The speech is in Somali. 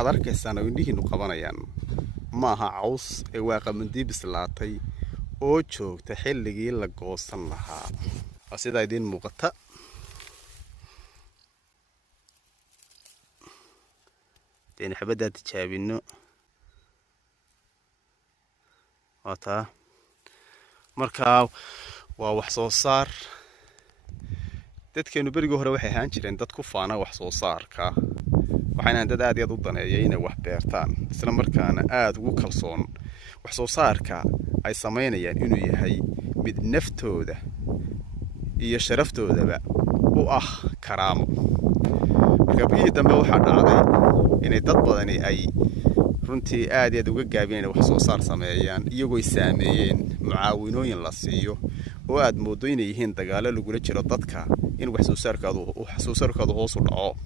waxaad arkaysaan oo indhihiinu qabanayaan maaha caws ee waa qamandii bislaatay oo joogta xilligii la goosan lahaa. waa sidaa idiin muuqata. deen xabadda tijaabino wataa markaa waa wax soo saar. dadkeenu berigii hore waxay ahaan jireen dad ku faana wax soo saarka, waxayna dad aad iyo aad u daneeya inay wax beertaan, isla markaana aad ugu kalsoon wax soo saarka ay samaynayaan inuu yahay mid naftooda iyo sharaftoodaba u ah karaamo. marka biyihii dambe waxaa dhacday inay dad badani ay runtii aad iyo aad uga gaabiyeen wax soo saar sameeyaan, iyagoo saameeyeen mucaawinooyin la siiyo oo aad moodo inay yihiin dagaalo lagula jiro dadka in wax soo saarkoodu hoos u dhaco.